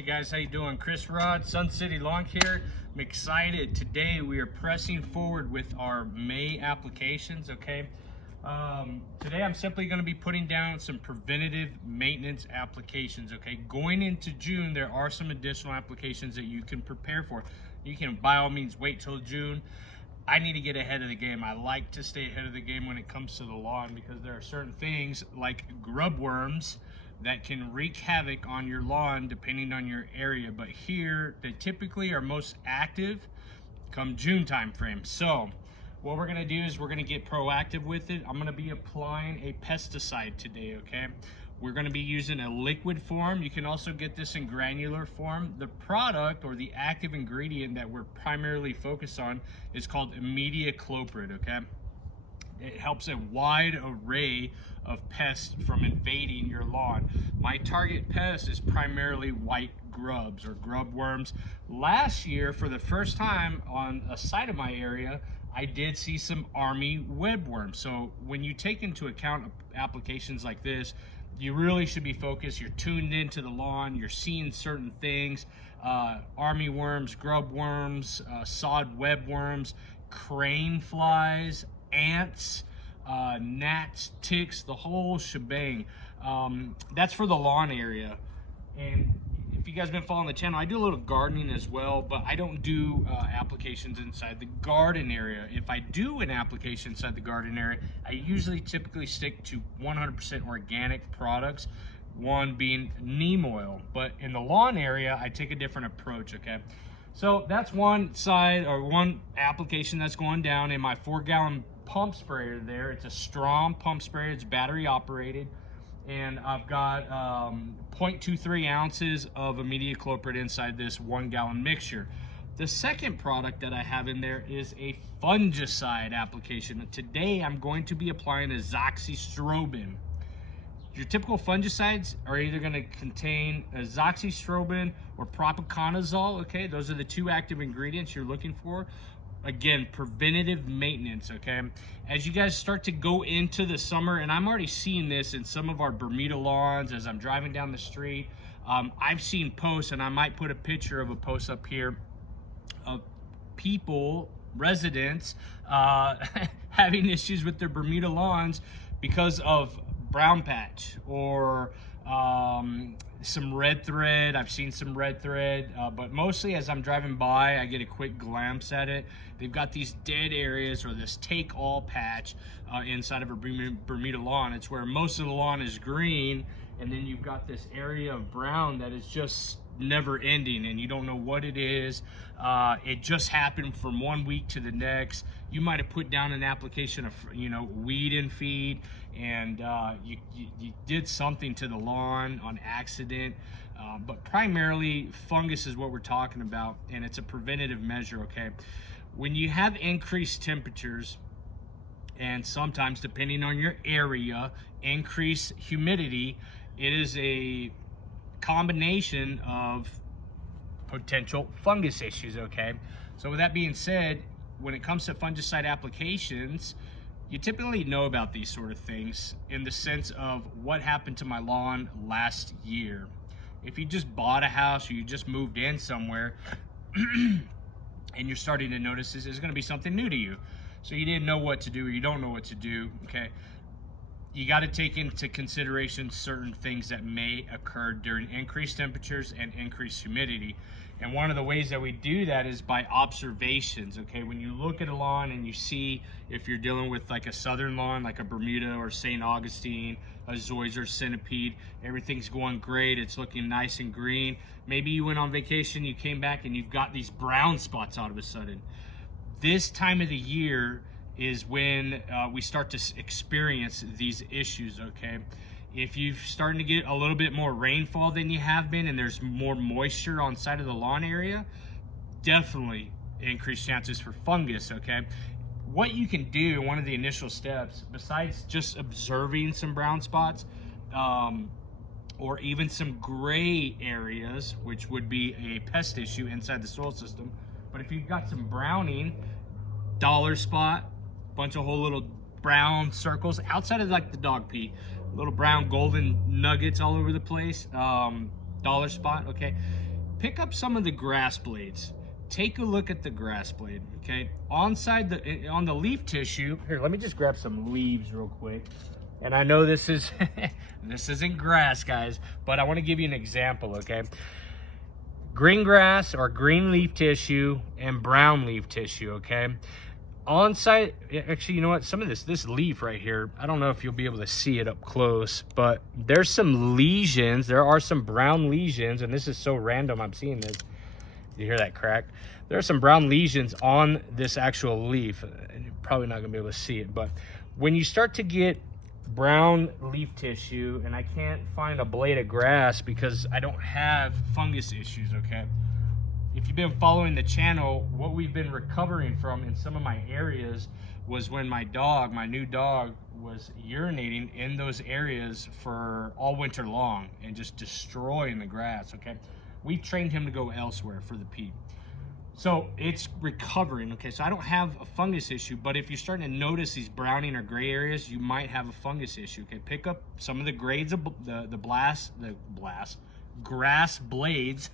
Hey guys, how you doing? Chris Rod, suncitylawncare. I'm excited. Today we are pressing forward with our May applications, okay? Today I'm simply going to be putting down some preventative maintenance applications, okay? Going into June, there are some additional applications that you can prepare for. You can by all means wait till June. I need to get ahead of the game. I like to stay ahead of the game when it comes to the lawn because there are certain things like grub worms that can wreak havoc on your lawn depending on your area. But here, they typically are most active come June time frame. So what we're gonna do is we're gonna get proactive with it. I'm gonna be applying a pesticide today, okay? We're gonna be using a liquid form. You can also get this in granular form. The product or the active ingredient that we're primarily focused on is called imidacloprid, okay? It helps a wide array of pests from invading your lawn. My target pest is primarily white grubs or grub worms. Last year, for the first time on a side of my area, I did see some army webworms. So when you take into account applications like this, you really should be focused. You're tuned into the lawn, you're seeing certain things, army worms, grub worms, sod webworms, crane flies, ants, gnats, ticks, the whole shebang. That's for the lawn area. And if you guys have been following the channel, I do a little gardening as well, but I don't do applications inside the garden area. If I do an application inside the garden area, I usually typically stick to 100% organic products, one being neem oil. But in the lawn area, I take a different approach, okay? So that's one side or one application that's going down in my 4-gallon pump sprayer there. It's a Strom pump sprayer, it's battery operated. And I've got 0.23 ounces of imidacloprid inside this 1-gallon mixture. The second product that I have in there is a fungicide application. Today I'm going to be applying azoxystrobin. Your typical fungicides are either going to contain azoxystrobin or propiconazole, okay? Those are the two active ingredients you're looking for. Again, preventative maintenance, okay? As you guys start to go into the summer, and I'm already seeing this in some of our Bermuda lawns as I'm driving down the street, I've seen posts, and I might put a picture of a post up here of people, residents, having issues with their Bermuda lawns because of brown patch or some red thread. I've seen some red thread, but mostly as I'm driving by, I get a quick glance at it. They've got these dead areas or this take-all patch inside of a Bermuda lawn. It's where most of the lawn is green, and then you've got this area of brown that is just never ending, and you don't know what it is. It just happened from one week to the next. You might have put down an application of, weed and feed, and you did something to the lawn on accident. But primarily fungus is what we're talking about, and it's a preventative measure, okay? When you have increased temperatures, and sometimes depending on your area, increased humidity, it is a combination of potential fungus issues, okay? So with that being said, when it comes to fungicide applications, you typically know about these sort of things in the sense of what happened to my lawn last year. If you just bought a house or you just moved in somewhere and you're starting to notice this is going to be something new to you, so you didn't know what to do or you don't know what to do, okay? You got to take into consideration certain things that may occur during increased temperatures and increased humidity. And one of the ways that we do that is by observations, okay? When you look at a lawn and you see if you're dealing with like a southern lawn, like a Bermuda or St. Augustine, a Zoysia centipede, everything's going great, it's looking nice and green. Maybe you went on vacation, you came back and you've got these brown spots all of a sudden. This time of the year is when we start to experience these issues, okay? If you're starting to get a little bit more rainfall than you have been and there's more moisture on side of the lawn area, definitely increased chances for fungus, okay? What you can do, one of the initial steps, besides just observing some brown spots, or even some gray areas, which would be a pest issue inside the soil system, but if you've got some browning, dollar spot, bunch of whole little brown circles outside of like the dog pee, little brown golden nuggets all over the place, dollar spot, okay? pick up some of the grass blades. Take a look at the grass blade, okay? On the leaf tissue, here, let me just grab some leaves real quick. And I know this is, this isn't grass, guys, but I wanna give you an example, okay? Green grass or green leaf tissue and brown leaf tissue, okay? On site, actually, you know what? Some of this leaf right here, I don't know if you'll be able to see it up close, but there's some lesions. There are some brown lesions, and this is so random. I'm seeing this. You hear that crack? There are some brown lesions on this actual leaf. And you're probably not gonna be able to see it, but when you start to get brown leaf tissue, and I can't find a blade of grass because I don't have fungus issues, okay? If you've been following the channel, what we've been recovering from in some of my areas was when my new dog was urinating in those areas for all winter long and just destroying the grass, okay? We trained him to go elsewhere for the pee. So it's recovering, okay? So I don't have a fungus issue, but if you're starting to notice these browning or gray areas, you might have a fungus issue, okay? Pick up some of the grades of the grass blades,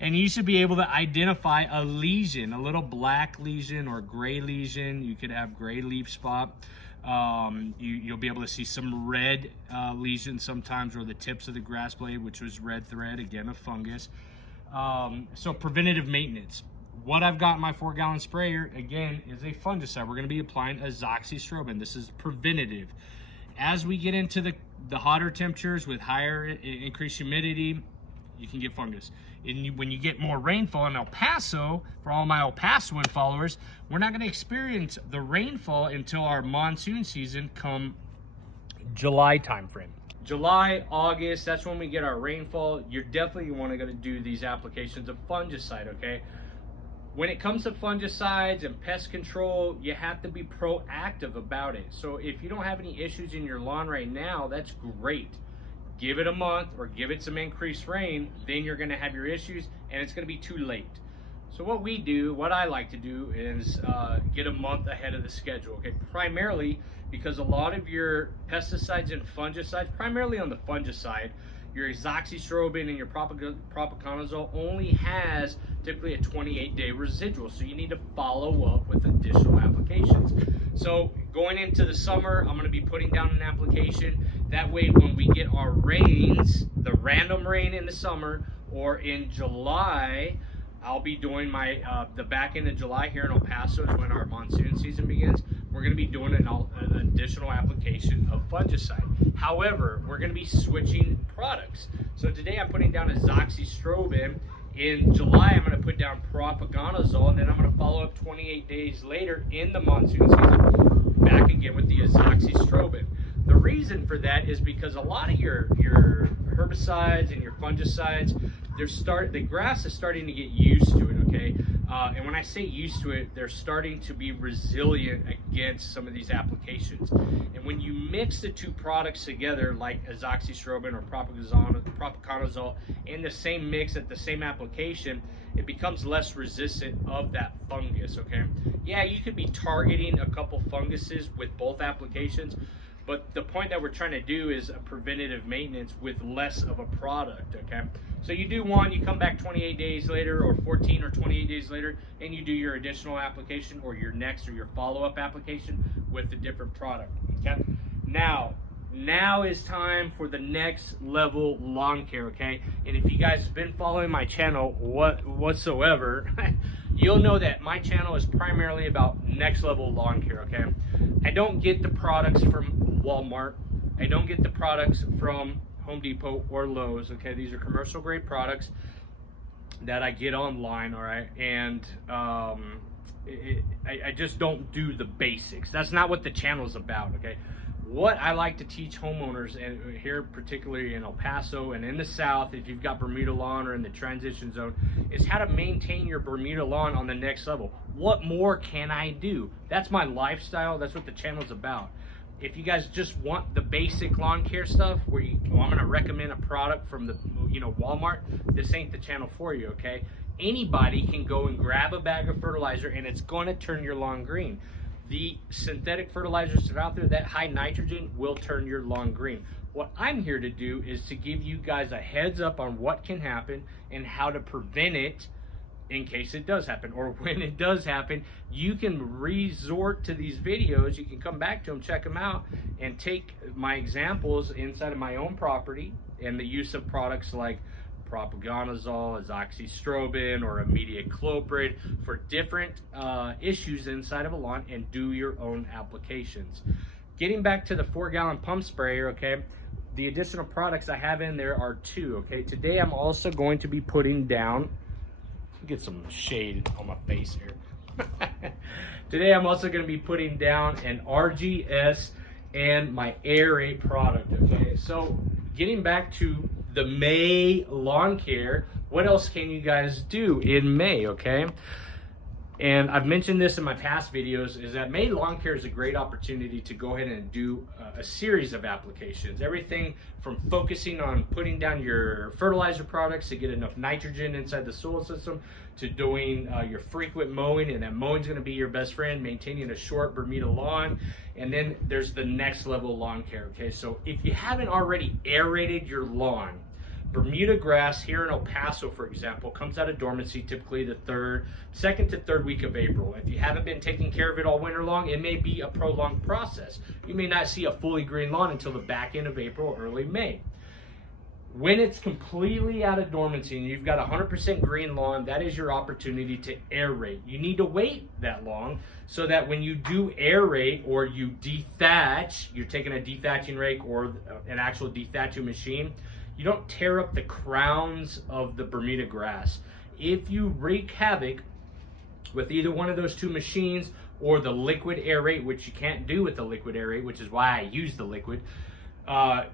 and you should be able to identify a lesion, a little black lesion or gray lesion. You could have gray leaf spot. You'll be able to see some red lesions sometimes, or the tips of the grass blade, which was red thread, again, a fungus. So preventative maintenance. What I've got in my 4-gallon sprayer, again, is a fungicide. We're gonna be applying azoxystrobin. This is preventative. As we get into the hotter temperatures with higher increased humidity, you can get fungus. And when you get more rainfall in El Paso, for all my El Pasoan followers, we're not gonna experience the rainfall until our monsoon season come July timeframe. July, August, that's when we get our rainfall. You're definitely gonna do these applications of fungicide, okay? When it comes to fungicides and pest control, you have to be proactive about it. So if you don't have any issues in your lawn right now, that's great. Give it a month or give it some increased rain, then you're gonna have your issues and it's gonna be too late. So what I like to do is get a month ahead of the schedule, okay? Primarily because a lot of your pesticides and fungicides, primarily on the fungicide, your azoxystrobin and your propiconazole only has typically a 28-day residual, so you need to follow up with additional applications. So going into the summer, I'm gonna be putting down an application. That way when we get our rains, the random rain in the summer, or in July, I'll be doing my, the back end of July here in El Paso is when our monsoon season begins. We're gonna be doing an additional application of fungicide. However, we're gonna be switching products. So today I'm putting down azoxystrobin. In July, I'm gonna put down propiconazole, and then I'm gonna follow up 28 days later in the monsoon season, back again with the azoxystrobin. The reason for that is because a lot of your herbicides and your fungicides, the grass is starting to get used to it, okay? And when I say used to it, they're starting to be resilient against some of these applications. And when you mix the two products together, like azoxystrobin or propiconazole, in the same mix at the same application, it becomes less resistant of that fungus, okay? Yeah, you could be targeting a couple funguses with both applications, but the point that we're trying to do is a preventative maintenance with less of a product, okay? So you do one, you come back 28 days later or 14 or 28 days later, and you do your additional application or your next or your follow-up application with a different product, okay? Now is time for the next level lawn care, okay? And if you guys have been following my channel whatsoever, you'll know that my channel is primarily about next level lawn care, okay? I don't get the products from Walmart. I don't get the products from Home Depot or Lowe's, okay? These are commercial grade products that I get online, all right? And I just don't do the basics. That's not what the channel's about, okay? What I like to teach homeowners, and here particularly in El Paso and in the South, if you've got Bermuda lawn or in the transition zone, is how to maintain your Bermuda lawn on the next level. What more can I do? That's my lifestyle. That's what the channel's about. If you guys just want the basic lawn care stuff, where I'm gonna recommend a product from the Walmart, this ain't the channel for you, okay? Anybody can go and grab a bag of fertilizer and it's gonna turn your lawn green. The synthetic fertilizers that are out there, that high nitrogen will turn your lawn green. What I'm here to do is to give you guys a heads up on what can happen and how to prevent it in case it does happen, or when it does happen. You can resort to these videos, you can come back to them, check them out, and take my examples inside of my own property and the use of products like propaganazole, azoxystrobin, or imidacloprid for different issues inside of a lawn, and do your own applications. Getting back to the 4-gallon pump sprayer, okay, the additional products I have in there are 2, okay. Today I'm also going to be putting down, get some shade on my face here. Today I'm also going to be putting down an RGS and my Aerate product, okay. So getting back to the May lawn care, what else can you guys do in May, okay? And I've mentioned this in my past videos, is that May lawn care is a great opportunity to go ahead and do a series of applications. Everything from focusing on putting down your fertilizer products to get enough nitrogen inside the soil system, to doing your frequent mowing, and that mowing is going to be your best friend, maintaining a short Bermuda lawn. And then there's the next level lawn care, okay? So if you haven't already aerated your lawn, Bermuda grass here in El Paso, for example, comes out of dormancy typically the second to third week of April. If you haven't been taking care of it all winter long, it may be a prolonged process. You may not see a fully green lawn until the back end of April or early May. When it's completely out of dormancy and you've got 100% green lawn, that is your opportunity to aerate. You need to wait that long so that when you do aerate or you dethatch, you're taking a dethatching rake or an actual dethatching machine, you don't tear up the crowns of the Bermuda grass. If you wreak havoc with either one of those 2 machines or the liquid aerate, which you can't do with the liquid aerate, which is why I use the liquid,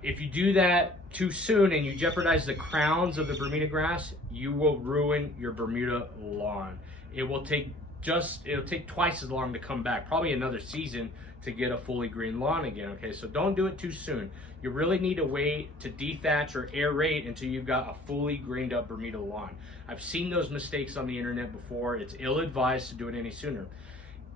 if you do that too soon and you jeopardize the crowns of the Bermuda grass, you will ruin your Bermuda lawn. It'll take twice as long to come back, probably another season to get a fully green lawn again, okay? So don't do it too soon. You really need to wait to dethatch or aerate until you've got a fully greened up Bermuda lawn. I've seen those mistakes on the internet before. It's ill-advised to do it any sooner.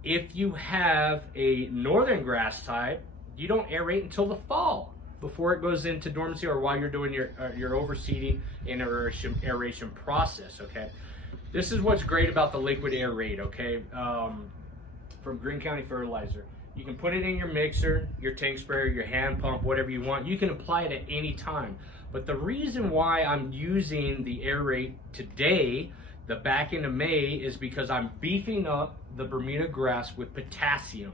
If you have a northern grass type, you don't aerate until the fall, before it goes into dormancy or while you're doing your overseeding and aeration process, okay? This is what's great about the liquid aerate, okay, from Green County Fertilizer. You can put it in your mixer, your tank sprayer, your hand pump, whatever you want. You can apply it at any time. But the reason why I'm using the aerate today, the back end of May, is because I'm beefing up the Bermuda grass with potassium,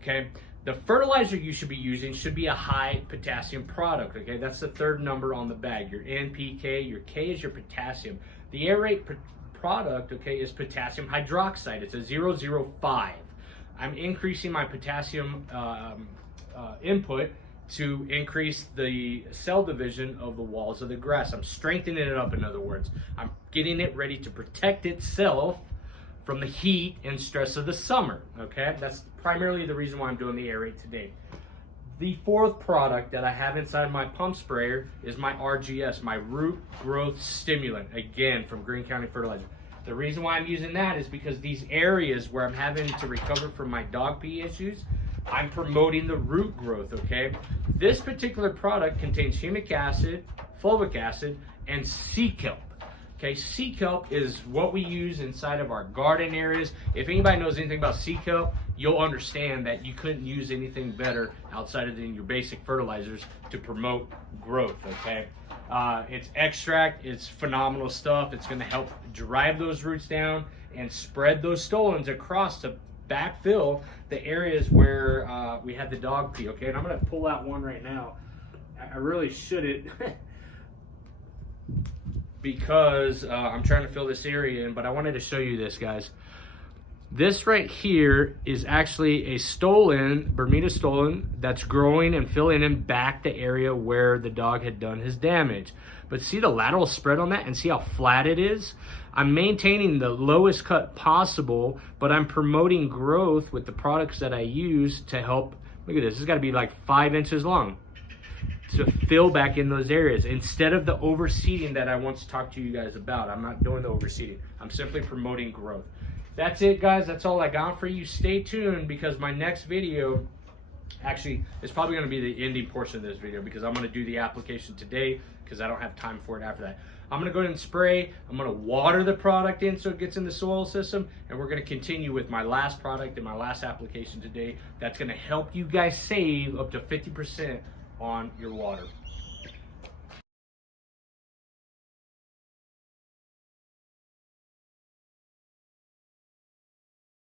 okay? The fertilizer you should be using should be a high potassium product, okay? That's the 3rd number on the bag. Your NPK, your K is your potassium. The aerate product, okay, is potassium hydroxide. It's a 005. I'm increasing my potassium input to increase the cell division of the walls of the grass. I'm strengthening it up, in other words. I'm getting it ready to protect itself from the heat and stress of the summer, okay? That's primarily the reason why I'm doing the aerate today. The 4th product that I have inside my pump sprayer is my RGS, my root growth stimulant, again, from Green County Fertilizer. The reason why I'm using that is because these areas where I'm having to recover from my dog pee issues, I'm promoting the root growth, okay? This particular product contains humic acid, fulvic acid, and sea kelp. Okay, sea kelp is what we use inside of our garden areas. If anybody knows anything about sea kelp, you'll understand that you couldn't use anything better outside of your basic fertilizers to promote growth, okay? It's extract, it's phenomenal stuff. It's gonna help drive those roots down and spread those stolons across to backfill the areas where we had the dog pee, okay? And I'm gonna pull out one right now. I really shouldn't because I'm trying to fill this area in, but I wanted to show you this, guys. This right here is actually a stolon, Bermuda stolon, that's growing and filling in back the area where the dog had done his damage. But see the lateral spread on that and see how flat it is? I'm maintaining the lowest cut possible, but I'm promoting growth with the products that I use to help. Look at this, it's gotta be like 5 inches long to fill back in those areas instead of the overseeding that I once talked to you guys about. I'm not doing the overseeding. I'm simply promoting growth. That's it, guys. That's all I got for you. Stay tuned because my next video Actually, it's probably going to be the ending portion of this video because I'm going to do the application today because I don't have time for it after that. I'm going to go ahead and spray. I'm going to water the product in so it gets in the soil system, and we're going to continue with my last product and my last application today that's going to help you guys save up to 50% on your water.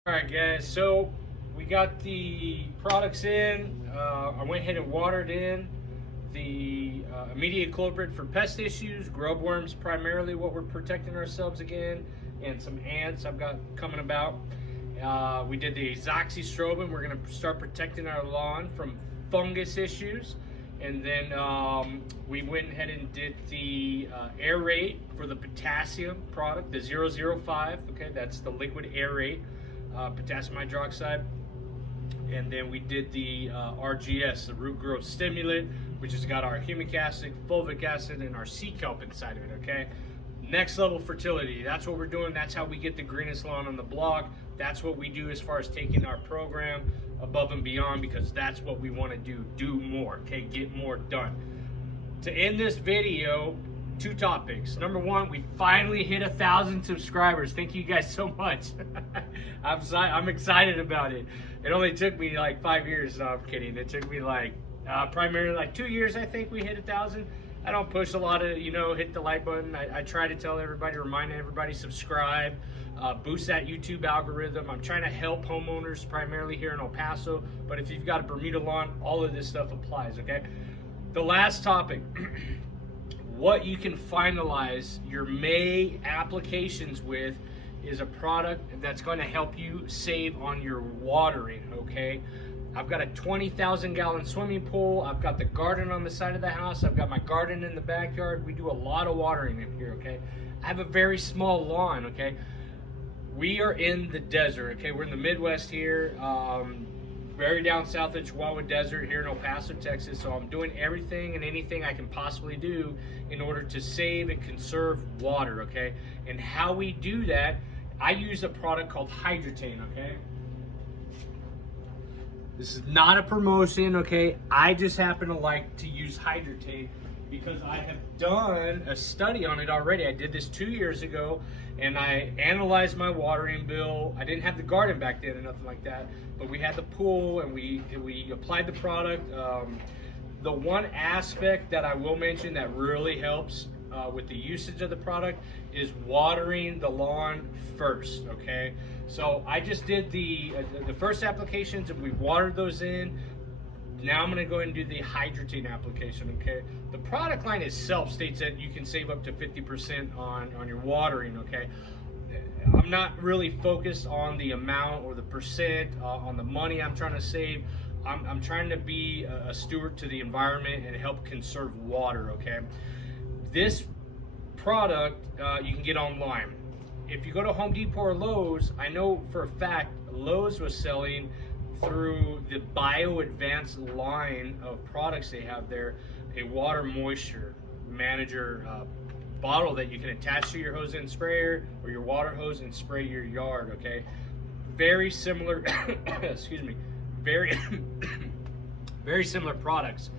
All right, guys, so we got the products in. I went ahead and watered in the immediate culprit for pest issues, grub worms primarily what we're protecting ourselves again, and some ants I've got coming about. We did the azoxystrobin. We're going to start protecting our lawn from fungus issues. And then we went ahead and did the aerate for the potassium product, the 005. Okay, that's the liquid aerate. Potassium hydroxide, and then we did the RGS, the root growth stimulant, which has got our humic acid, fulvic acid, and our sea kelp inside of it. Okay, next level fertility. That's what we're doing. That's how we get the greenest lawn on the block. That's what we do as far as taking our program above and beyond, because that's what we want to do more. Okay, get more done. To end this video, 2 topics. Number 1, we finally hit 1,000 subscribers. Thank you guys so much. I'm excited about it. It only took me like 5 years. No, I'm kidding. It took me like primarily like 2 years. I think we hit 1,000. I don't push a lot of, hit the like button. I try to tell everybody, remind everybody, subscribe, boost that YouTube algorithm. I'm trying to help homeowners primarily here in El Paso, but if you've got a Bermuda lawn, all of this stuff applies. Okay. The last topic. What you can finalize your May applications with is a product that's going to help you save on your watering, okay? I've got a 20,000 gallon swimming pool. I've got the garden on the side of the house. I've got my garden in the backyard. We do a lot of watering in here, okay? I have a very small lawn, okay? We are in the desert, okay? We're in the Midwest here. Very down south of Chihuahua Desert here in El Paso, Texas. So I'm doing everything and anything I can possibly do in order to save and conserve water, okay? And how we do that, I use a product called Hydratane, okay? This is not a promotion, okay? I just happen to like to use Hydratane because I have done a study on it already. I did this 2 years ago, and I analyzed my watering bill. I didn't have the garden back then or nothing like that, but we had the pool, and we applied the product. The one aspect that I will mention that really helps with the usage of the product is watering the lawn first, okay? So I just did the first applications, and we watered those in. Now I'm going to go ahead and do the Hydratane application, okay? The product line itself states that you can save up to 50% on your watering, okay? I'm not really focused on the amount or the percent, on the money I'm trying to save. I'm trying to be a steward to the environment and help conserve water, okay? This product you can get online. If you go to Home Depot or Lowe's, I know for a fact Lowe's was selling through the Bio Advanced line of products they have there, a water moisture manager bottle that you can attach to your hose and sprayer or your water hose and spray your yard, okay? Very similar, excuse me, very similar products.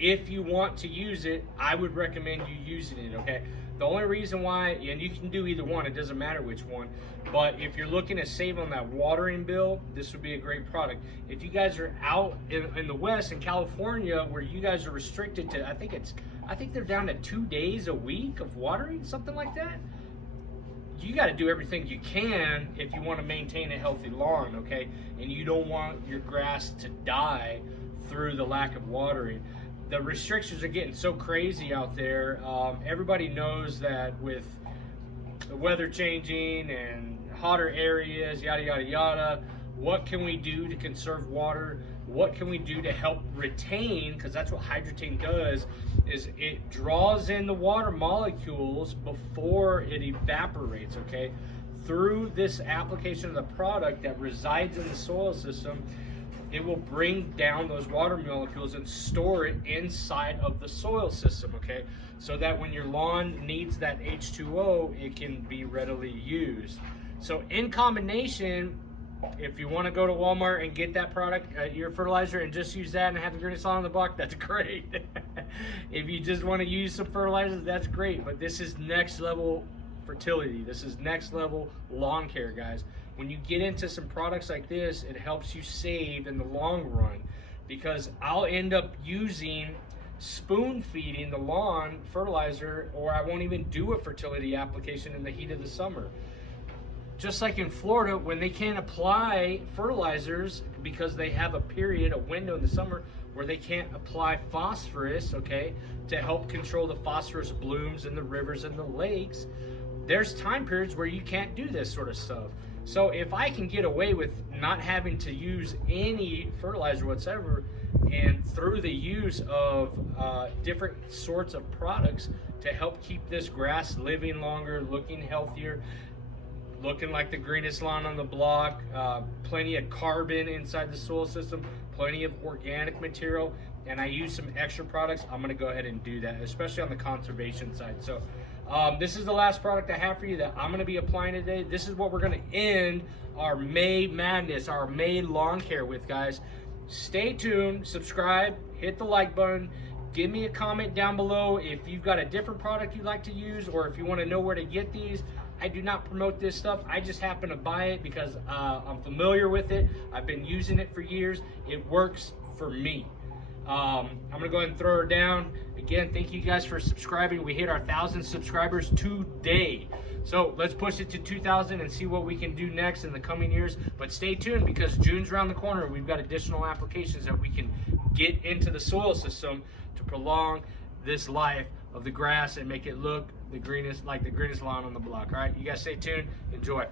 If you want to use it, I would recommend you using it, okay? The only reason why, and you can do either one, it doesn't matter which one, but if you're looking to save on that watering bill, this would be a great product. If you guys are out in the West, in California, where you guys are restricted to, I think they're down to 2 days a week of watering, something like that. You got to do everything you can if you want to maintain a healthy lawn, okay? And you don't want your grass to die through the lack of watering. The restrictions are getting so crazy out there. Everybody knows that with the weather changing and hotter areas, yada, yada, yada, what can we do to conserve water? What can we do to help retain? Because that's what Hydratane does, is it draws in the water molecules before it evaporates, okay? Through this application of the product that resides in the soil system, it will bring down those water molecules and store it inside of the soil system, okay? So that when your lawn needs that H2O, it can be readily used. So in combination, If you want to go to Walmart and get that product, your fertilizer, and just use that and have the greenest lawn on the block, that's great. If you just want to use some fertilizers, that's great. But this is next level fertility. This is next level lawn care, guys. When you get into some products like this, it helps you save in the long run, because I'll end up using spoon feeding the lawn fertilizer, or I won't even do a fertility application in the heat of the summer. Just like in Florida, when they can't apply fertilizers because they have a period, a window in the summer where they can't apply phosphorus, okay, to help control the phosphorus blooms in the rivers and the lakes, there's time periods where you can't do this sort of stuff. So if I can get away with not having to use any fertilizer whatsoever, and through the use of different sorts of products to help keep this grass living longer, looking healthier, looking like the greenest lawn on the block, plenty of carbon inside the soil system, plenty of organic material, and I use some extra products, I'm gonna go ahead and do that, especially on the conservation side. So this is the last product I have for you that I'm gonna be applying today. This is what we're gonna end our May madness, our May lawn care with, guys. Stay tuned, subscribe, hit the like button, give me a comment down below if you've got a different product you'd like to use, or if you wanna know where to get these. I do not promote this stuff. I just happen to buy it because I'm familiar with it. I've been using it for years. It works for me. I'm gonna go ahead and throw her down. Again, thank you guys for subscribing. We hit our 1,000 subscribers today. So let's push it to 2,000 and see what we can do next in the coming years. But stay tuned, because June's around the corner. We've got additional applications that we can get into the soil system to prolong this life of the grass and make it look the greenest, like the greenest lawn on the block. All right, you guys stay tuned. Enjoy.